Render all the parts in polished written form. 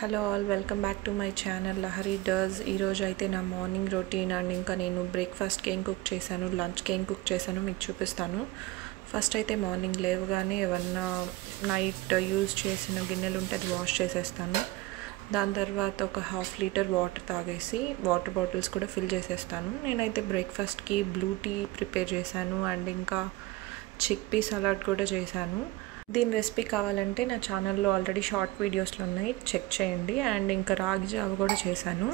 Hello all welcome back to my channel Lahari does. ఈరోజు అయితే నా మార్నింగ్ రొటీన్ అండ్ ఇంకా నేను బ్రేక్ఫాస్ట్కి ఏం కుక్ చేశాను, లంచ్కి ఏం కుక్ చేశాను మీకు చూపిస్తాను. ఫస్ట్ అయితే మార్నింగ్ లేవగానే ఏమన్నా నైట్ యూజ్ చేసిన గిన్నెలు ఉంటే అది వాష్ చేసేస్తాను. దాని తర్వాత ఒక 1/2 లీటర్ వాటర్ తాగేసి వాటర్ బాటిల్స్ కూడా ఫిల్ చేసేస్తాను. నేనైతే బ్రేక్ఫాస్ట్కి బ్లూ టీ ప్రిపేర్ చేశాను అండ్ ఇంకా చిక్ పీ సలాడ్ కూడా చేశాను. దీని రెసిపీ కావాలంటే నా ఛానల్లో ఆల్రెడీ షార్ట్ వీడియోస్లో ఉన్నాయి, చెక్ చేయండి. అండ్ ఇంకా రాగి జావ కూడా చేశాను.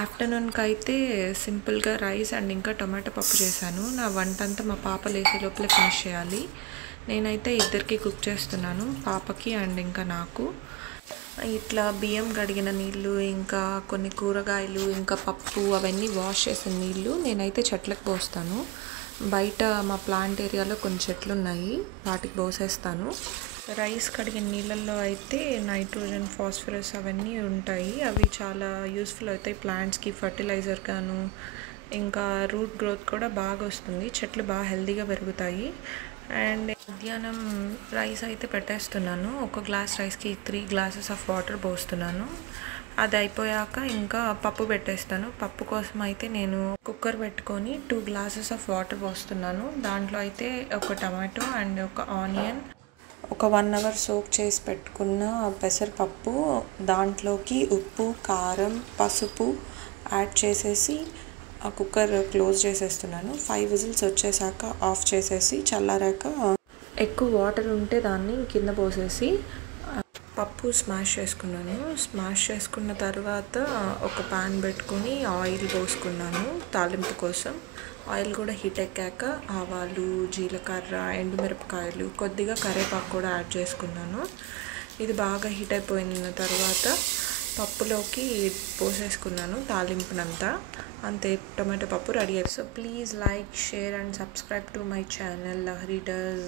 ఆఫ్టర్నూన్కి అయితే సింపుల్గా రైస్ అండ్ ఇంకా టొమాటో పప్పు చేశాను. నా వంట అంతా మా పాప లేసే లోపలే ఫినిష్ చేయాలి. నేనైతే ఇద్దరికి కుక్ చేస్తున్నాను, పాపకి అండ్ ఇంకా నాకు. ఇట్లా బియ్యం కడిగిన నీళ్ళు, ఇంకా కొన్ని కూరగాయలు, ఇంకా పప్పు అవన్నీ వాష్ చేసిన నీళ్ళు నేనైతే చెట్లకు పోస్తాను. బయట మా ప్లాంట్ ఏరియాలో కొన్ని చెట్లు ఉన్నాయి, వాటికి పోసేస్తాను. రైస్ కడిగిన నీళ్ళల్లో అయితే నైట్రోజన్, ఫాస్ఫరస్ అవన్నీ ఉంటాయి. అవి చాలా యూస్ఫుల్ అవుతాయి ప్లాంట్స్కి, ఫర్టిలైజర్ గాను. ఇంకా రూట్ గ్రోత్ కూడా బాగా వస్తుంది, చెట్లు బాగా హెల్తీగా పెరుగుతాయి. అండ్ మధ్యాహ్నం రైస్ అయితే పెట్టేస్తున్నాను. ఒక గ్లాస్ రైస్కి 3 గ్లాసెస్ ఆఫ్ వాటర్ పోస్తున్నాను. అది అయిపోయాక ఇంకా పప్పు పెట్టేస్తాను. పప్పు కోసం అయితే నేను కుక్కర్ పెట్టుకొని 2 గ్లాసెస్ ఆఫ్ వాటర్ పోస్తున్నాను. దాంట్లో అయితే ఒక టమాటో అండ్ ఒక ఆనియన్, ఒక 1 అవర్ సోక్ చేసి పెట్టుకున్న పెసరపప్పు, దాంట్లోకి ఉప్పు, కారం, పసుపు యాడ్ చేసేసి ఆ కుక్కర్ క్లోజ్ చేసేస్తున్నాను. 5 విజిల్స్ వచ్చేసాక ఆఫ్ చేసేసి చల్లారాక ఎక్కువ వాటర్ ఉంటే దాన్ని కింద పోసేసి పప్పు స్మాష్ చేసుకున్నాను. స్మాష్ చేసుకున్న తర్వాత ఒక పాన్ పెట్టుకొని ఆయిల్ పోసుకున్నాను తాలింపు కోసం. ఆయిల్ కూడా హీట్ ఎక్కాక ఆవాలు, జీలకర్ర, ఎండుమిరపకాయలు, కొద్దిగా కరివేపాకు కూడా యాడ్ చేసుకున్నాను. ఇది బాగా హీట్ అయిపోయిన తర్వాత పప్పులోకి పోసేసుకున్నాను తాలింపునంతా. అంతే, టొమాటో పప్పు రెడీ అయిపోయింది. So please like, share and subscribe to my channel Lahari does.